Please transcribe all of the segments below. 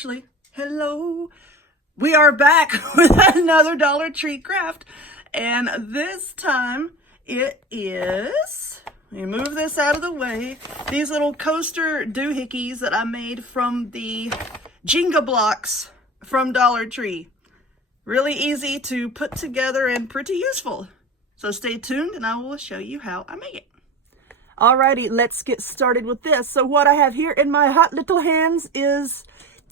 actually, hello. We are back with another Dollar Tree craft. And this time it is, let me move this out of the way, these little coaster doohickeys that I made from the Jenga blocks from Dollar Tree. Really easy to put together and pretty useful. So stay tuned and I will show you how I make it. Alrighty, let's get started with this. So what I have here in my hot little hands is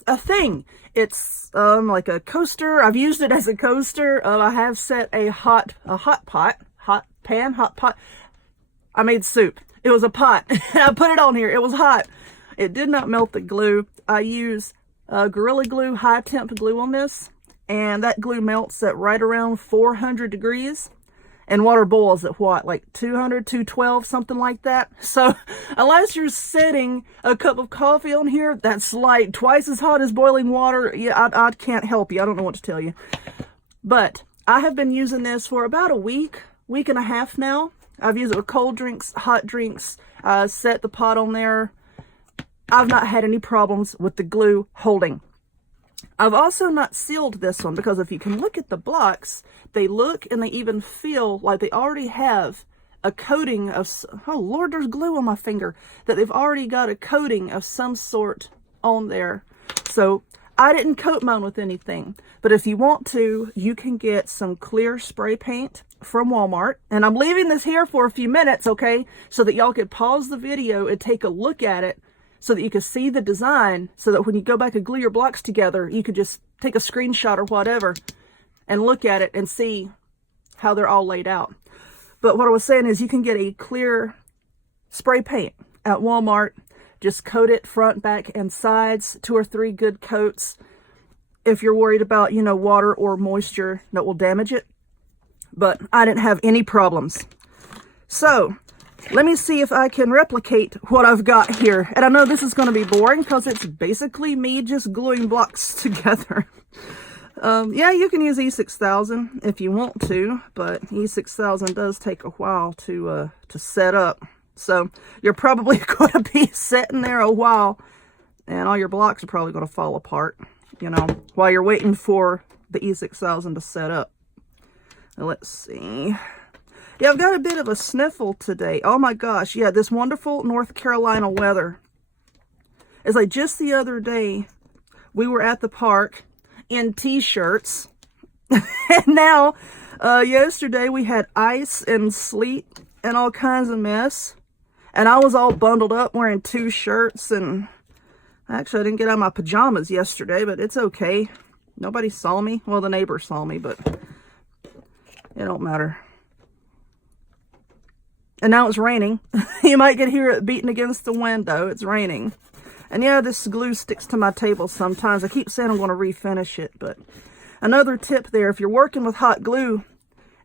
a thing. It's like a coaster. I've used it as a coaster. I have set a hot pot. I made soup. It was a pot. I put it on here. It was hot. It did not melt the glue. I use Gorilla Glue high temp glue on this, and that glue melts at right around 400 degrees. And water boils at what, like 200, 212, something like that. So unless you're setting a cup of coffee on here that's like twice as hot as boiling water, yeah, I can't help you. I don't know what to tell you. But I have been using this for about a week and a half now. I've used it with cold drinks, hot drinks, set the pot on there. I've not had any problems with the glue holding. I've also not sealed this one because if you can look at the blocks, they look and they even feel like they already have a coating of, oh Lord, there's glue on my finger, that they've already got a coating of some sort on there. So I didn't coat mine with anything, but if you want to, you can get some clear spray paint from Walmart. And I'm leaving this here for a few minutes, okay, so that y'all could pause the video and take a look at it, so that you can see the design, so that when you go back and glue your blocks together, you could just take a screenshot or whatever and look at it and see how they're all laid out. But what I was saying is you can get a clear spray paint at Walmart. Just coat it front, back, and sides, 2 or 3 good coats. If you're worried about, you know, water or moisture that will damage it. But I didn't have any problems. So let me see if I can replicate what I've got here. And I know this is going to be boring because it's basically me just gluing blocks together. Yeah, you can use E6000 if you want to, but E6000 does take a while to set up. So you're probably going to be sitting there a while and all your blocks are probably going to fall apart, you know, while you're waiting for the E6000 to set up. Now, let's see. Yeah, I've got a bit of a sniffle today. Oh my gosh, yeah, this wonderful North Carolina weather. It's like just the other day, we were at the park in t-shirts. And now, yesterday we had ice and sleet and all kinds of mess. And I was all bundled up wearing 2 shirts. And actually, I didn't get out of my pajamas yesterday, but it's okay. Nobody saw me. Well, the neighbor saw me, but it don't matter. And now it's raining. You might get hear it beating against the window. It's raining. And yeah, this glue sticks to my table sometimes. I keep saying I'm going to refinish it. But another tip there, if you're working with hot glue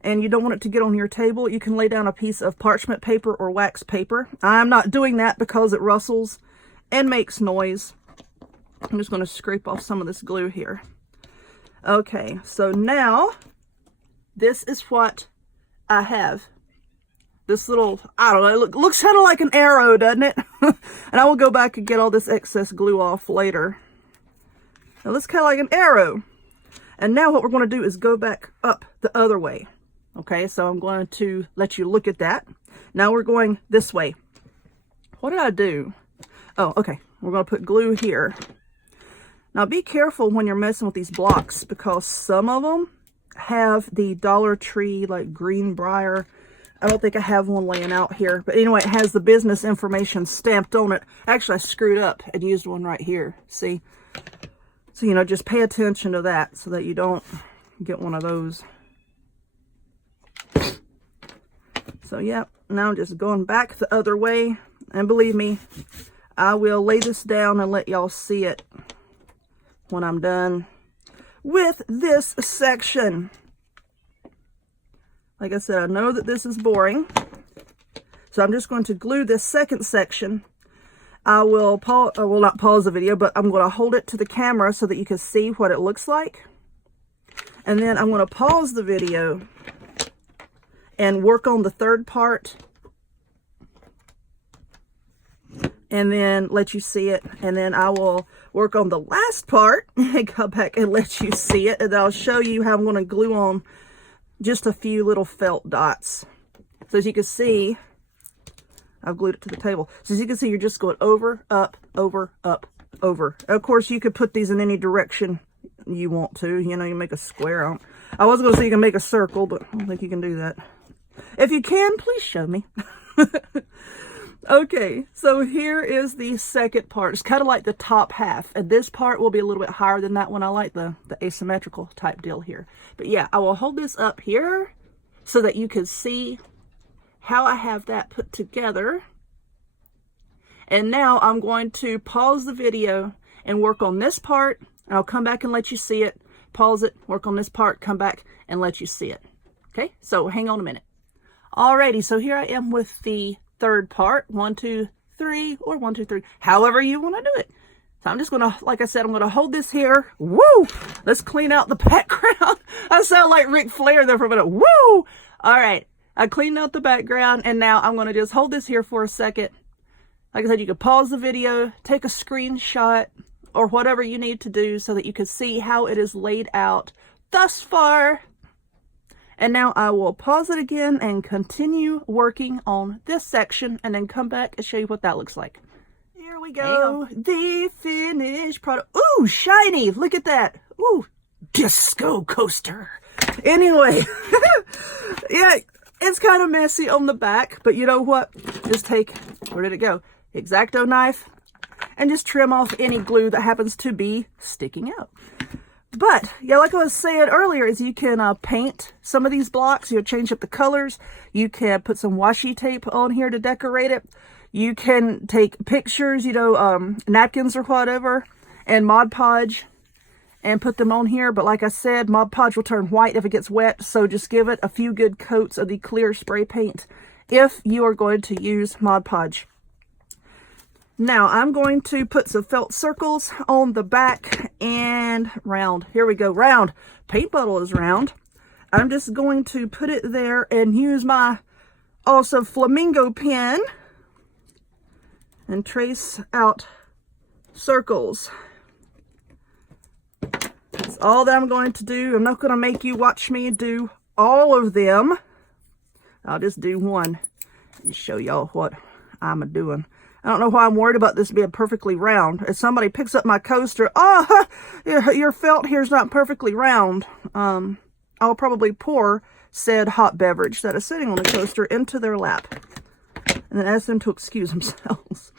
and you don't want it to get on your table, you can lay down a piece of parchment paper or wax paper. I'm not doing that because it rustles and makes noise. I'm just going to scrape off some of this glue here. Okay, so now this is what I have. This little, I don't know, it looks kind of like an arrow, doesn't it? And I will go back and get all this excess glue off later. Now, this is kind of like an arrow. And now what we're going to do is go back up the other way. Okay, so I'm going to let you look at that. Now we're going this way. What did I do? Oh, okay. We're going to put glue here. Now be careful when you're messing with these blocks because some of them have the Dollar Tree, like Greenbrier. I don't think I have one laying out here. But anyway, it has the business information stamped on it. Actually, I screwed up and used one right here. See? So, you know, just pay attention to that so that you don't get one of those. So, yeah. Now I'm just going back the other way. And believe me, I will lay this down and let y'all see it when I'm done with this section. Like I said, I know that this is boring, so I'm just going to glue this second section. I will not pause the video, but I'm going to hold it to the camera so that you can see what it looks like. And then I'm going to pause the video and work on the third part. and then let you see it. And then I will work on the last part and come back and let you see it. And then I'll show you how I'm going to glue on just a few little felt dots. So as you can see, I've glued it to the table. So as you can see, you're just going over, up, over, up, over. Of course, you could put these in any direction you want to. You know, you make a square. I was going to say you can make a circle, but I don't think you can do that. If you can, please show me. Okay, so here is the second part. It's kind of like the top half, and this part will be a little bit higher than that one. I like the asymmetrical type deal here. But yeah, I will hold this up here so that you can see how I have that put together. And now I'm going to pause the video and work on this part, and I'll come back and let you see it. Pause it, work on this part, come back and let you see it. Okay, so hang on a minute. Alrighty, so here I am with the third part. 1, 2, 3, or 1, 2, 3, however you want to do it. So I'm just gonna, like I said, I'm gonna hold this here. Woo! Let's clean out the background. I sound like Ric Flair there for a minute. Woo! Alright, I cleaned out the background, and now I'm gonna just hold this here for a second. Like I said, you can pause the video, take a screenshot, or whatever you need to do so that you can see how it is laid out thus far. And now I will pause it again and continue working on this section, and then come back and show you what that looks like. Here we go. The finished product. Ooh, shiny. Look at that. Ooh, disco coaster. Anyway, yeah, it's kind of messy on the back, but you know what? Just take, where did it go? X-Acto knife, and just trim off any glue that happens to be sticking out. But yeah, like I was saying earlier, is you can paint some of these blocks. You'll change up the colors. You can put some washi tape on here to decorate it. You can take pictures, you know, napkins or whatever, and Mod Podge and put them on here. But like I said, Mod Podge will turn white if it gets wet, so just give it a few good coats of the clear spray paint if you are going to use Mod Podge. Now I'm going to put some felt circles on the back and round. Here we go, round. Paint bottle is round. I'm just going to put it there and use my also flamingo pen and trace out circles. That's all that I'm going to do. I'm not going to make you watch me do all of them. I'll just do one and show y'all what I'm doing. I don't know why I'm worried about this being perfectly round. If somebody picks up my coaster, oh, your felt here's not perfectly round, I'll probably pour said hot beverage that is sitting on the coaster into their lap, and then ask them to excuse themselves.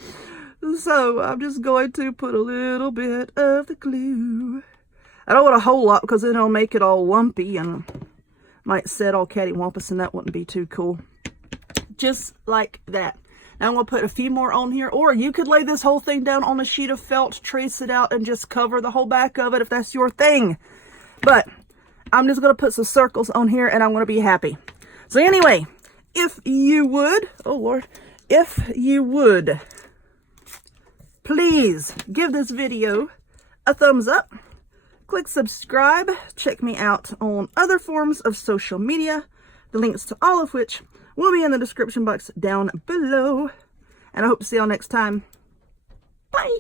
So I'm just going to put a little bit of the glue. I don't want a whole lot because then it'll make it all lumpy and might set all cattywampus, and that wouldn't be too cool. Just like that. Now I'm going to put a few more on here, or you could lay this whole thing down on a sheet of felt, trace it out, and just cover the whole back of it if that's your thing. But I'm just going to put some circles on here, and I'm going to be happy. So anyway, if you would, oh Lord, if you would, please give this video a thumbs up, click subscribe, check me out on other forms of social media, the links to all of which will be in the description box down below. And I hope to see y'all next time. Bye!